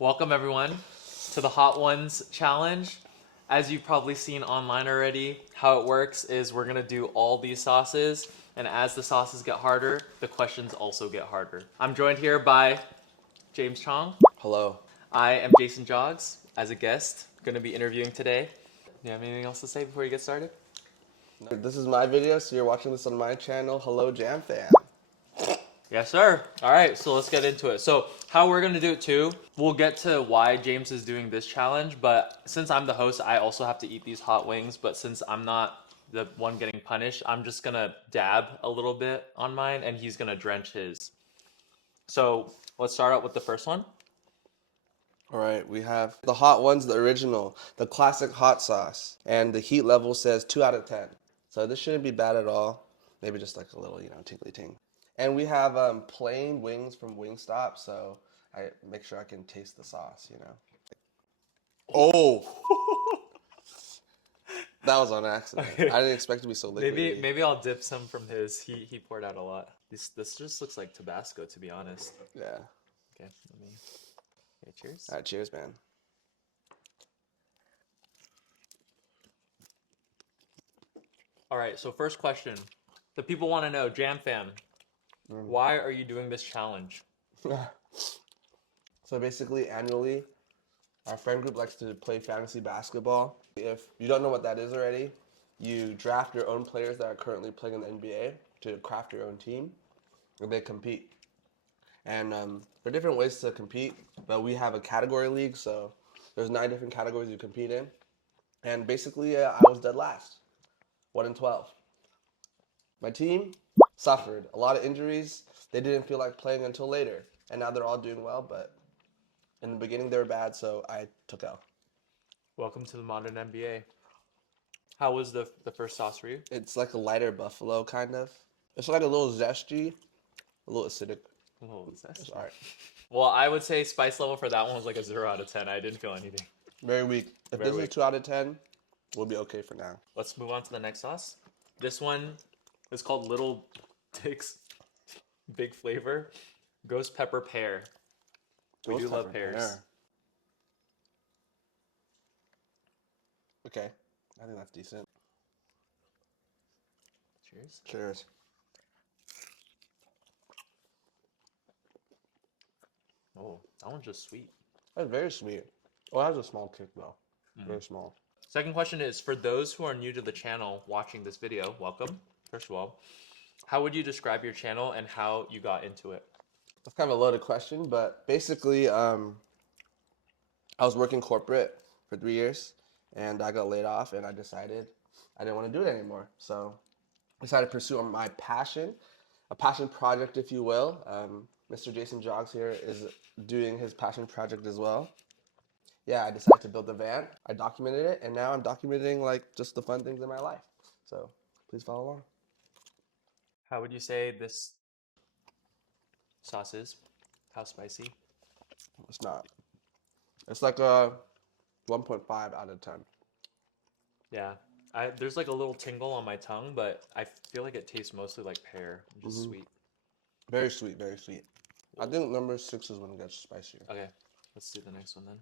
Welcome everyone to the Hot Ones challenge. As you've probably seen online already, how it works is we're gonna do all these sauces, and as the sauces get harder, the questions also get harder. I'm joined here by James Chong. Hello. I am Jason Jogs as a guest, gonna be interviewing today. Do you have anything else to say before you get started? This is my video, so you're watching this on my channel. Hello, Jam Fam. Yes, sir. All right, so let's get into it. So, how we're gonna do it too, we'll get to why James is doing this challenge, but since I'm the host, I also have to eat these hot wings. But since I'm not the one getting punished, I'm just gonna dab a little bit on mine and he's gonna drench his. So, let's start out with the first one. All right, we have the hot ones, the original, the classic hot sauce, and the heat level says 2 out of 10. So this shouldn't be bad at all. Maybe just like a little, tinkly ting. And we have plain wings from Wingstop, so I make sure I can taste the sauce. Oh, that was on accident. Okay. I didn't expect it to be so liquidy. Maybe I'll dip some from his. He poured out a lot. This just looks like Tabasco, to be honest. Yeah. Okay, let me. Okay, cheers. All right, cheers, man. All right, so first question. The people want to know, Jam Fam, why are you doing this challenge? So basically, annually, our friend group likes to play fantasy basketball. If you don't know what that is already, you draft your own players that are currently playing in the NBA to craft your own team, and they compete. And there are different ways to compete, but we have a category league, so there's 9 different categories you compete in. And basically, I was dead last, 1 in 12. My team suffered a lot of injuries. They didn't feel like playing until later, and now they're all doing well. But in the beginning, they were bad, so I took L. Welcome to the modern NBA. How was the first sauce for you? It's like a lighter buffalo kind of. It's like a little zesty, a little acidic. Oh, zesty. Sorry, Well, I would say spice level for that one was like a 0 out of 10. I didn't feel anything. very weak. If Very this is weak. 2 out of 10, we'll be okay for now. Let's move on to the next sauce. This one is called Little Dick's Big Flavor Ghost Pepper Pear. We do love pears. Pear. Okay, I think that's decent. Cheers. Cheers. Oh, that one's just sweet. That's very sweet. Oh, it has a small kick though. Very small. Second question is, for those who are new to the channel watching this video, welcome, first of all. How would you describe your channel and how you got into it? That's kind of a loaded question, but basically, I was working corporate for 3 years, and I got laid off, and I decided I didn't want to do it anymore. So I decided to pursue my passion, a passion project, if you will. Mr. Jason Jogs here is doing his passion project as well. Yeah, I decided to build a van. I documented it, and now I'm documenting like just the fun things in my life. So please follow along. How would you say this sauce is? How spicy? It's not. It's like a 1.5 out of 10. Yeah, there's like a little tingle on my tongue, but I feel like it tastes mostly like pear, just sweet. Very sweet, very sweet. I think number 6 is when it gets spicier. Okay, let's do the next one then.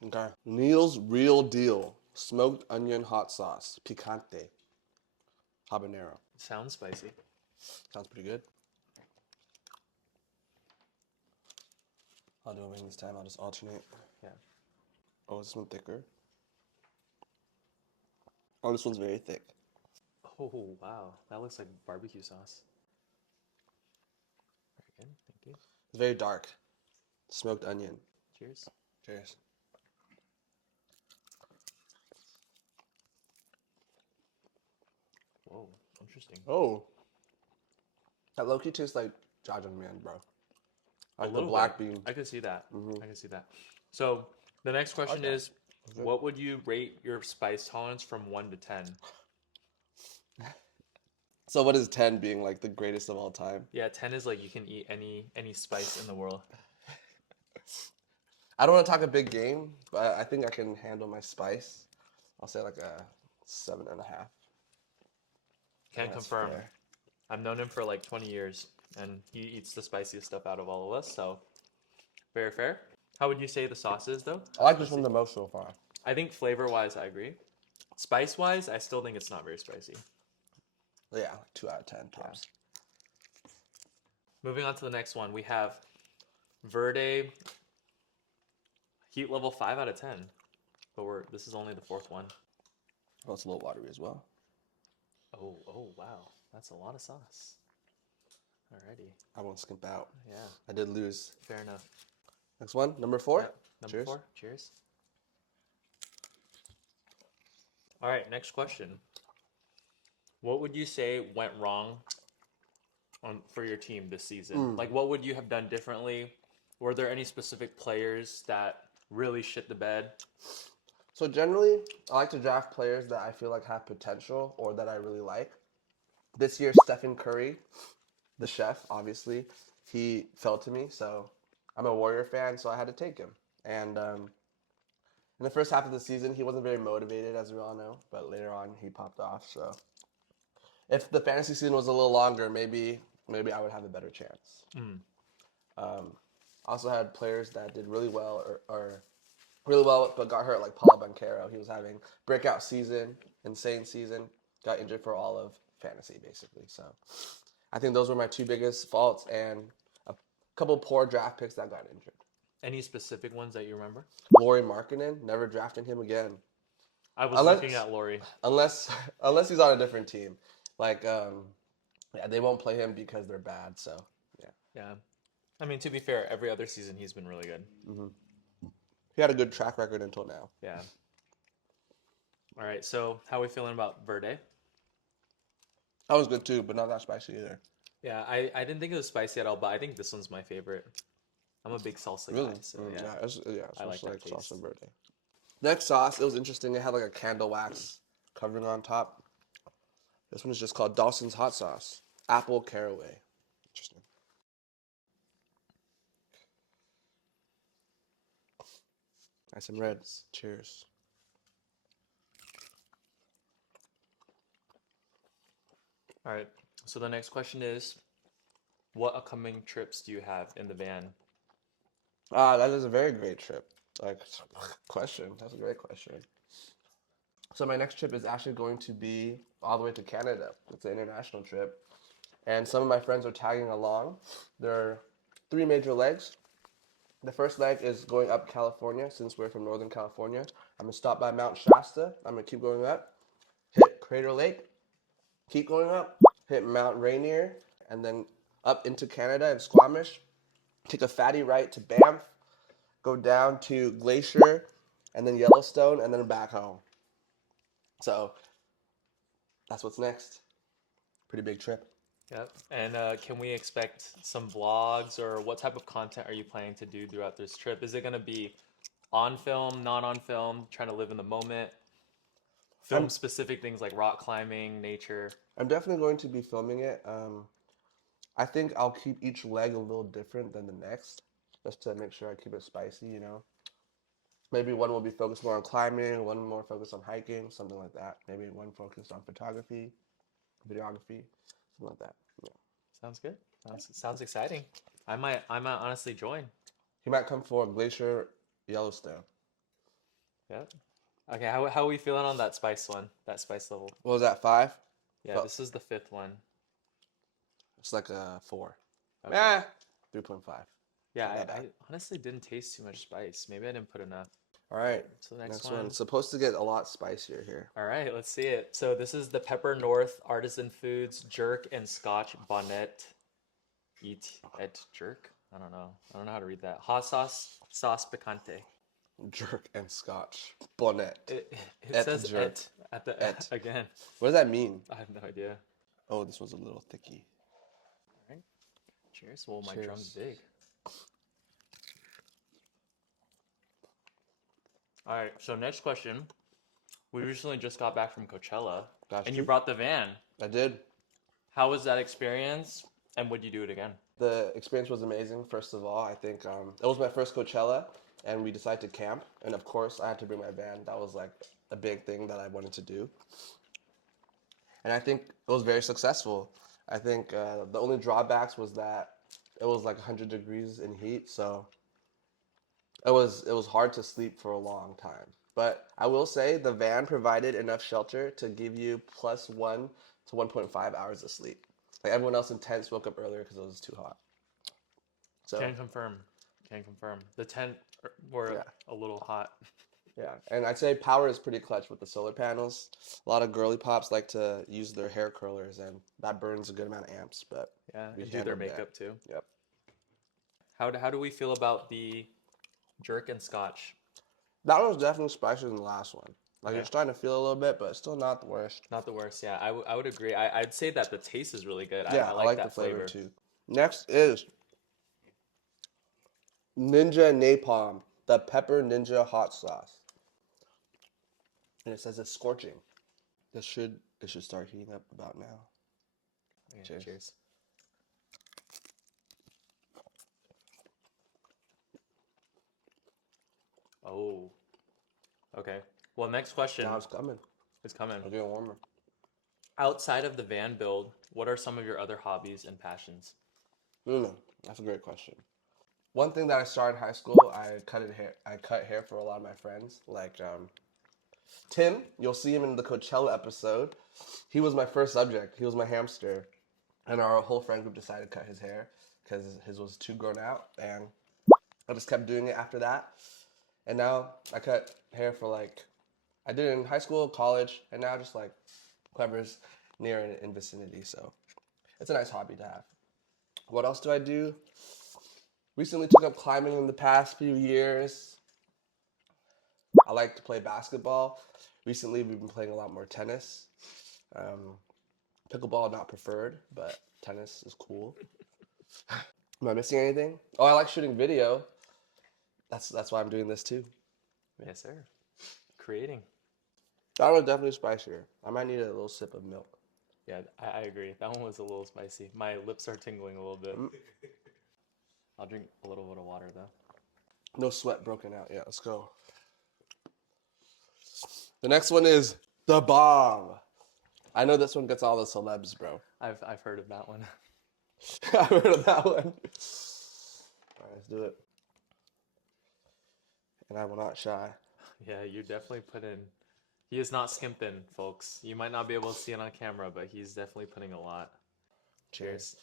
Okay. Neil's Real Deal Smoked Onion Hot Sauce Picante Habanero. Sounds spicy. Sounds pretty good. I'll do a wing this time. I'll just alternate. Yeah. Oh, is this one thicker? Oh, this one's very thick. Oh wow, that looks like barbecue sauce. Very good, thank you. It's very dark. Smoked onion. Cheers. Cheers. Whoa, interesting. Oh. That low-key tastes like jajangmyeon, bro. Like the little black bit. bean. I could see that. I can see that. So the next question Okay. is, what would you rate your spice tolerance from 1 to 10? So what is 10 being like the greatest of all time? Yeah, 10 is like you can eat any spice in the world. I don't want to talk a big game, but I think I can handle my spice. I'll say like a 7.5. Can That's confirm. fair. I've known him for like 20 years, and he eats the spiciest stuff out of all of us. So very fair. How would you say the sauce is though? I like this one the most so far. I think flavor-wise, I agree. Spice-wise, I still think it's not very spicy. Yeah, 2 out of 10 tops. Moving on to the next one, we have Verde heat level 5 out of 10. But this is only the fourth one. Oh, it's a little watery as well. Oh wow. That's a lot of sauce. Alrighty. I won't skimp out. Yeah, I did lose. fair enough. Next one, number 4. Yep, Number Cheers. 4. Cheers. All right, next question. What would you say went wrong for your team this season? Like, what would you have done differently? Were there any specific players that really shit the bed? So generally, I like to draft players that I feel like have potential or that I really like. This year, Stephen Curry, the chef, obviously, he fell to me. So I'm a Warrior fan, so I had to take him. And in the first half of the season, he wasn't very motivated, as we all know. But later on, he popped off. So if the fantasy season was a little longer, maybe I would have a better chance. Also had players that did really well or really well but got hurt, like Paulo Banchero. He was having breakout season, insane season, got injured for all of fantasy basically. So I think those were my 2 biggest faults and a couple poor draft picks that got injured. Any specific ones that you remember? Lauri Markkanen, never drafting him again. I was looking at Lauri. Unless he's on a different team. Like yeah, they won't play him because they're bad, so yeah. Yeah. I mean, to be fair, every other season he's been really good. He had a good track record until now. Yeah. All right, so how are we feeling about Verde? That was good too, but not that spicy either. Yeah, I didn't think it was spicy at all, but I think this one's my favorite. I'm a big salsa Really? guy, so yeah. It's I like that salsa taste. verde. Next sauce, it was interesting. It had like a candle wax covering on top. This one is just called Dawson's Hot Sauce. Apple caraway. Interesting. Nice and red. Cheers. All right, so the next question is, what upcoming trips do you have in the van? That is a very great trip. Like, question. That's a great question. So my next trip is actually going to be all the way to Canada. It's an international trip. And some of my friends are tagging along. There are 3 major legs. The first leg is going up California, since we're from Northern California. I'm going to stop by Mount Shasta. I'm going to keep going up, hit Crater Lake, keep going up, hit Mount Rainier, and then up into Canada and Squamish. Take a fatty right to Banff, go down to Glacier, and then Yellowstone, and then back home. So that's what's next. Pretty big trip. Yep. And can we expect some vlogs, or what type of content are you planning to do throughout this trip? Is it going to be on film, not on film, trying to live in the moment? Film specific things like rock climbing, nature. I'm definitely going to be filming it. I think I'll keep each leg a little different than the next, just to make sure I keep it spicy, you know. Maybe one will be focused more on climbing, one more focused on hiking, something like that. Maybe one focused on photography, videography, something like that. Yeah. Sounds good. Sounds exciting. I might honestly join. He might come for Glacier, Yellowstone. Yep. Okay, how are we feeling on that spice one? That spice level? What was that, 5? Yeah, Well- this is the 5th one. It's like a 4. Okay. 3.5. Yeah, not that I bad. honestly didn't taste too much spice. Maybe I didn't put enough. All right, So the next next one. one. It's supposed to get a lot spicier here. All right, let's see it. So this is the Pepper North Artisan Foods Jerk and Scotch Bonnet. Eat et jerk? I don't know how to read that. Hot sauce picante. Jerk and Scotch. Bonnet. It Et says jerk. et at the Et. again. What does that mean? I have no idea. Oh, this one's a little thicky. All right. Cheers. Well, my Cheers. drum's big. All right. So next question. We recently just got back from Coachella, Got and you. you brought the van. I did. How was that experience? And would you do it again? The experience was amazing, first of all. I think it was my first Coachella, and we decided to camp. And of course, I had to bring my van. That was like a big thing that I wanted to do. And I think it was very successful. I think the only drawbacks was that it was like 100 degrees in heat. So it was hard to sleep for a long time. But I will say the van provided enough shelter to give you +1 to 1.5 hours of sleep. Like everyone else in tents woke up earlier because it was too hot. So Can confirm. Can confirm. The tent were yeah, a little hot. yeah, and I'd say power is pretty clutch with the solar panels. A lot of girly pops like to use their hair curlers, and that burns a good amount of amps. But Yeah, we and do their handled that. makeup too. Yep. How do we feel about the jerk and scotch? That one was definitely spicier than the last one. Like Okay. you're starting to feel a little bit, but it's still not the worst. Not the worst. Yeah, I would agree. I'd say that the taste is really good. Yeah, I I like like the that flavor flavor. too. Next is Ninja Napalm, the Pepper Ninja hot sauce. And it says it's scorching. It should start heating up about now. Okay, Cheers. cheers. Oh, okay. Well, next question Now it's coming. is coming. It's getting warmer. Outside of the van build, what are some of your other hobbies and passions? That's a great question. One thing that I started in high school, I cut hair for a lot of my friends. Like Tim, you'll see him in the Coachella episode. He was my first subject. He was my hamster, and our whole friend group decided to cut his hair because his was too grown out, and I just kept doing it after that. And now I cut hair for like I did it in high school, college, and now just like whoever's near in vicinity. So it's a nice hobby to have. What else do I do? Recently took up climbing in the past few years. I like to play basketball. Recently we've been playing a lot more tennis. Um, Pickleball not preferred, but tennis is cool. Am I missing anything? Oh, I like shooting video. That's why I'm doing this too. Yes, sir. Creating. That one's definitely spicier. I might need a little sip of milk. Yeah, I agree. That one was a little spicy. My lips are tingling a little bit. I'll drink a little bit of water though. No sweat broken out yet. Let's go. The next one is the bomb. I know this one gets all the celebs, bro. I've heard of that one. I heard of that one. All right, let's do it. And I will not shy. Yeah, you definitely put in. He is not skimping, folks. You might not be able to see it on camera, but he's definitely putting a lot. Cheers.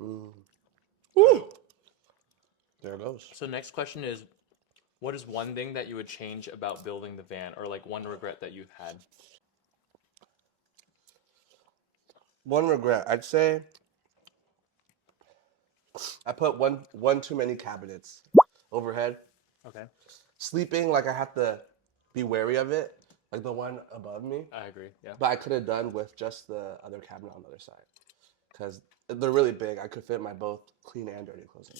Mm. Woo! There it goes. So next question is, what is one thing that you would change about building the van, or like one regret that you've had? One regret. I'd say I put one too many cabinets overhead. Okay, Sleeping, like I have to be wary of it, like the one above me. I agree. Yeah. But I could have done with just the other cabinet on the other side, because they're really big. I could fit my both clean and dirty clothes in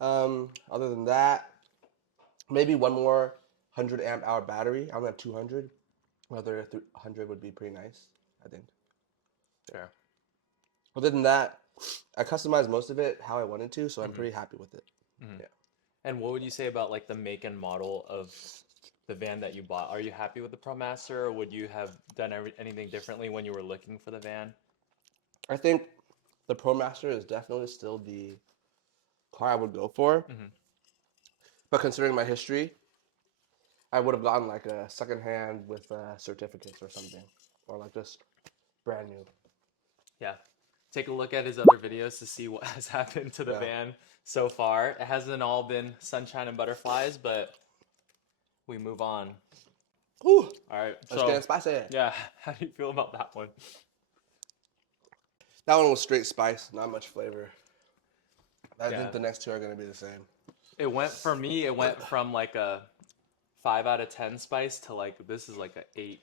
there. Other than that, maybe one more 100 amp hour battery. I only have 200. Another 100 would be pretty nice, I think. Fair. Other than that, I customized most of it how I wanted to, so I'm pretty happy with it. Mhm. Yeah. And what would you say about like the make and model of the van that you bought? Are you happy with the ProMaster, or would you have done anything differently when you were looking for the van? I think the ProMaster is definitely still the car I would go for. Mhm. But considering my history, I would have gotten like a secondhand with certificates or something, or like just brand new. Yeah. Take a look at his other videos to see what has happened to the Yeah. van so far. It hasn't all been sunshine and butterflies, but we move on. Whew, All right. let's So, get spicy. yeah, how do you feel about that one? That one was straight spice, not much flavor. I Yeah. think the next two are gonna be the same. It went for me, it went from like a 5 out of 10 spice to like this is like a 8.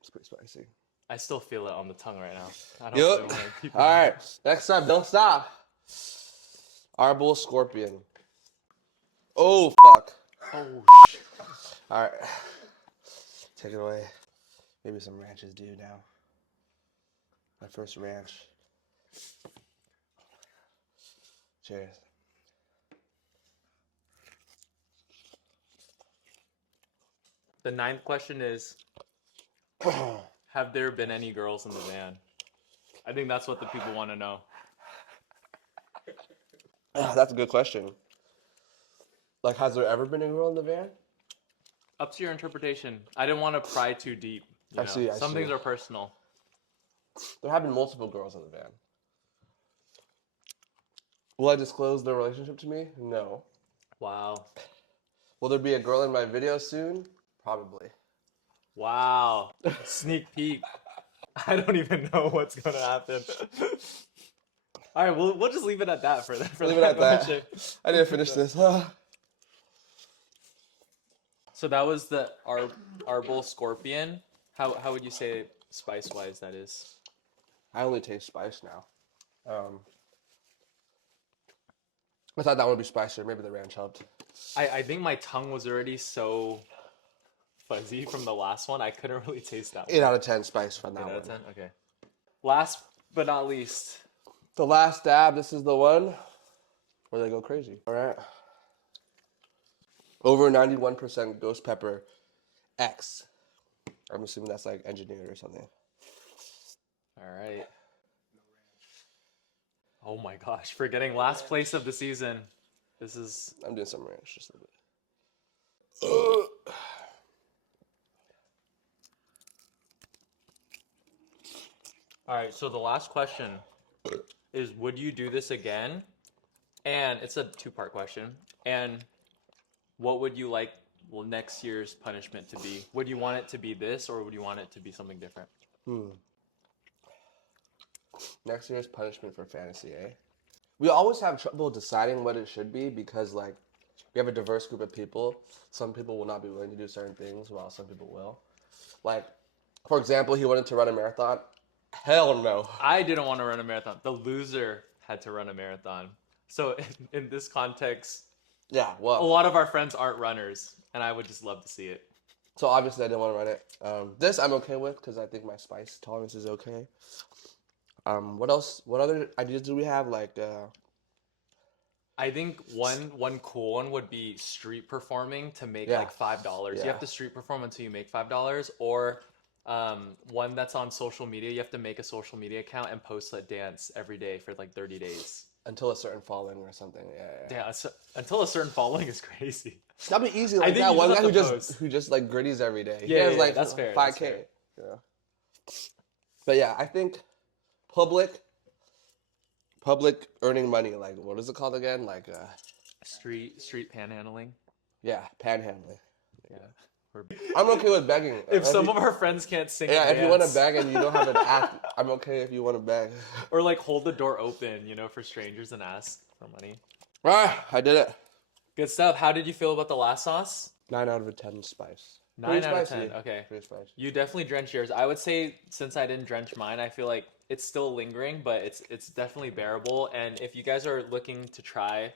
It's pretty spicy. I still feel it on the tongue right now. I don't Yep. really want to keep All right. Next up, don't stop. Arbol Scorpion. Oh fuck. Oh, All right. Take it away. Maybe some ranch is due now. My first ranch. Cheers. The ninth question is, Have there been any girls in the van? I think that's what the people want to know. That's a good question. Like, has there ever been a girl in the van? Up to your interpretation. I didn't want to pry too deep. You I know? see, I Some see. things are personal. There have been multiple girls in the van. Will I disclose their relationship to me? No. Wow. Will there be a girl in my video soon? Probably. Wow. Sneak peek. I don't even know what's going to happen. All right, we'll just leave it at that for that. Leave it at that. question. I didn't finish this. So that was the Arbol Scorpion. How would you say spice wise that is? I only taste spice now. I thought that would be spicier. Maybe the ranch helped. I think my tongue was already so fuzzy from the last one. I couldn't really taste that 8 out of 10 spice from that 1. 8 out of one. 10? Okay. Last but not least. The last dab, this is the one where they go crazy. All right. Over 91% ghost pepper X. I'm assuming that's like engineered or something. All right. Oh my gosh, for getting last place of the season. This is I'm doing some ranch just a little bit. all right. So the last question is: would you do this again? And it's a two-part question. And what would you like next year's punishment to be? Would you want it to be this, or would you want it to be something different? Next year's punishment for fantasy, eh? We always have trouble deciding what it should be because, like, we have a diverse group of people. Some people will not be willing to do certain things, while some people will. Like, for example, he wanted to run a marathon. Hell no. I didn't want to run a marathon. The loser had to run a marathon. So in this context, Yeah, a well, lot of our friends aren't runners, and I would just love to see it. so obviously I didn't want to run it. This I'm okay with because I think my spice tolerance is okay. What else? What other ideas do we have? Like, I think one cool one would be street performing to make Yeah. like $5. You Yeah. have to street perform until you make $5, or one that's on social media. You have to make a social media account and post a dance every day for like 30 days. until a certain following or something. Yeah. Yeah, so, until a certain following is crazy. That'd be easy. I Like think that you one just guy have who to just post. who just like gritties every day. He Yeah, has yeah, like that's fair, 5K. that's fair. Yeah. But yeah, I think public earning money. Like, what is it called again? Like, Street panhandling. yeah, panhandling. Yeah. Or, I'm okay with begging. if some of our friends can't sing, Yeah, and if you want to dance, beg and you don't have an act, I'm okay if you want to beg. or like hold the door open, for strangers and ask for money. Ah, I did it. Good stuff. How did you feel about the last sauce? 9 out of 10 spice. 9 Pretty out of spicy. 10. Okay. Pretty spicy. You definitely drenched yours. I would say since I didn't drench mine, I feel like it's still lingering, but it's definitely bearable. And if you guys are looking to try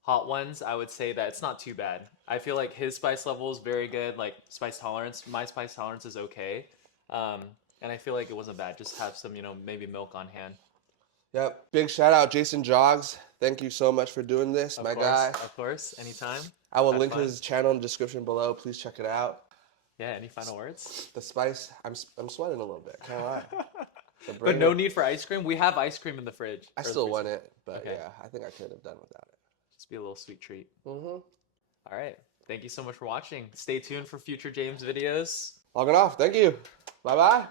hot ones, I would say that it's not too bad. I feel like his spice level is very good, like spice tolerance. My spice tolerance is okay. And I feel like it wasn't bad. Just have some, maybe milk on hand. Yep. Big shout out, Jason Jogs. Thank you so much for doing this, my guy. Of course, anytime. I will Have link fun. his channel in the description below. Please check it out. Yeah, any final words? The spice, I'm sweating a little bit. Can't lie. So But bring no it. need for ice cream. We have ice cream in the fridge. I or the still freezer. want it, but Okay. yeah, I think I could have done without it. Just be a little sweet treat. Mm-hmm. All right. Thank you so much for watching. Stay tuned for future James videos. Logging off. Thank you. Bye bye.